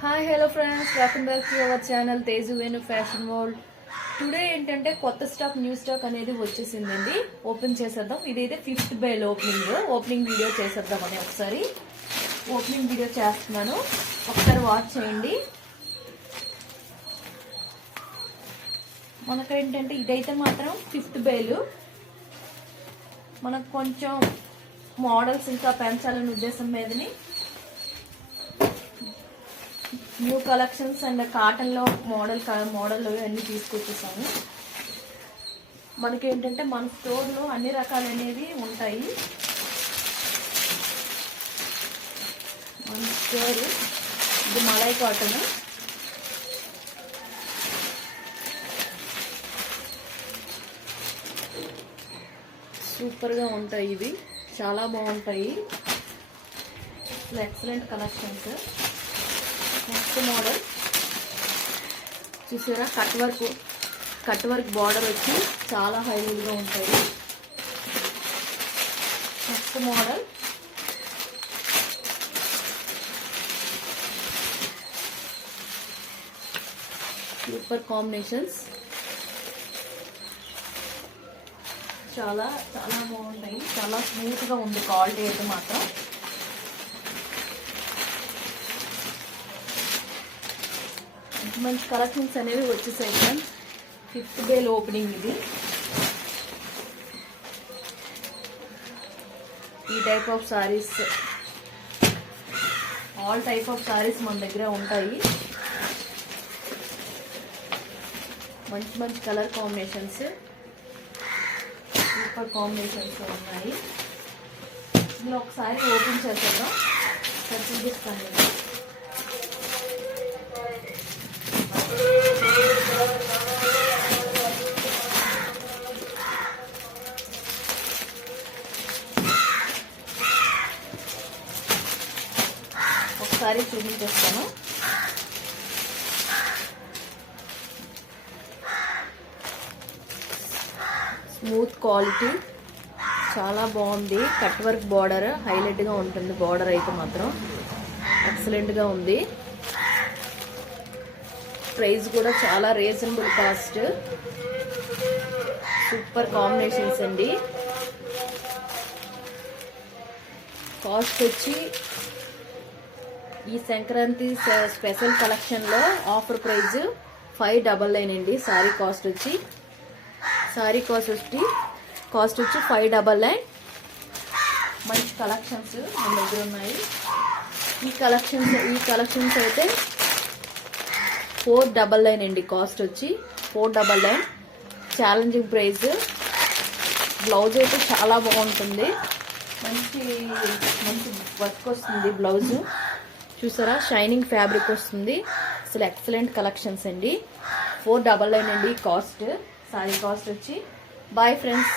Hi hello friends, welcome back to our channel Teju Venu fashion world. Today ఏంటంటే కొత్త stock, new stock అనేది వచ్చేసిందండి. ఓపెన్ చేసేద్దాం. ఇదైతే 5th బైల్ ఓపెనింగ్ వీడియో చేసేద్దామని ఒకసారి ఓపెనింగ్ వీడియో చేస్తున్నాను. ఒకసారి వాచ్ చేయండి. మనకేంటంటే ఇదైతే మాత్రం 5th బైల్. మనకు కొంచెం మోడల్స్ ఇంకా పెంచాలనే ఉద్దేశం మీదని న్యూ కలెక్షన్స్ అండ్ కాటన్ లో మోడల్ అన్ని తీసుకొచ్చేసాము. మనకేంటంటే మన స్టోర్ లో అన్ని రకాలు అనేవి ఉంటాయి. మన స్టోర్ ఇది మలై కాటన్. సూపర్ గా ఉంటాయి. ఇవి చాలా బాగుంటాయి. Excellent collections. నెక్స్ట్ మోడల్ చూసారా, కట్ వర్క్ బార్డర్ వచ్చి చాలా హైలైట్గా ఉంటాయి. Next model super combinations. చాలా చాలా బాగుంటాయి. చాలా స్మూత్గా ఉంది క్వాలిటీ అయితే మాత్రం. మంచి కలెక్షన్స్ అనేవి వచ్చేసాయి ఫ్రెండ్స్. 5th బైల్ ఓపెనింగ్ ఇది. ఈ type of saris, all type of saris మన దగ్గర ఉంటాయి. మంచి మంచి కలర్ కాంబినేషన్స్, సూపర్ కాంబినేషన్స్ ఉన్నాయి. ఇందులో ఒకసారి ఓపెన్ చేసేద్దాం. చూపిస్తాను. ఒకసారి చూపించేస్తాను. స్మూత్ క్వాలిటీ, చాలా బాగుంది. కట్ వర్క్ బార్డర్ హైలైట్ గా ఉంటుంది. బార్డర్ అయితే మాత్రం ఎక్సలెంట్ గా ఉంది. ప్రైస్ కూడా చాలా రీజనబుల్ కాస్ట్. సూపర్ కాంబినేషన్స్ అండి. కాస్ట్ వచ్చి ఈ సంక్రాంతి స్పెషల్ కలెక్షన్ లో ఆఫర్ ప్రైస్ 599 అండి. సారీ కాస్ట్ వచ్చి 599. మంచి కలెక్షన్స్ మన దగ్గర ఉన్నాయి. ఈ కలెక్షన్స్ అయితే 499 అండి. కాస్ట్ వచ్చి 499. Challenging price. బ్లౌజ్ అయితే చాలా బాగుంటుంది. మంచి వర్క్ వస్తుంది బ్లౌజ్. చూసారా, షైనింగ్ ఫ్యాబ్రిక్ వస్తుంది. అసలు ఎక్సలెంట్ కలెక్షన్స్ అండి. 499 అండి కాస్ట్. సారీ కాస్ట్ వచ్చి. Boy friends.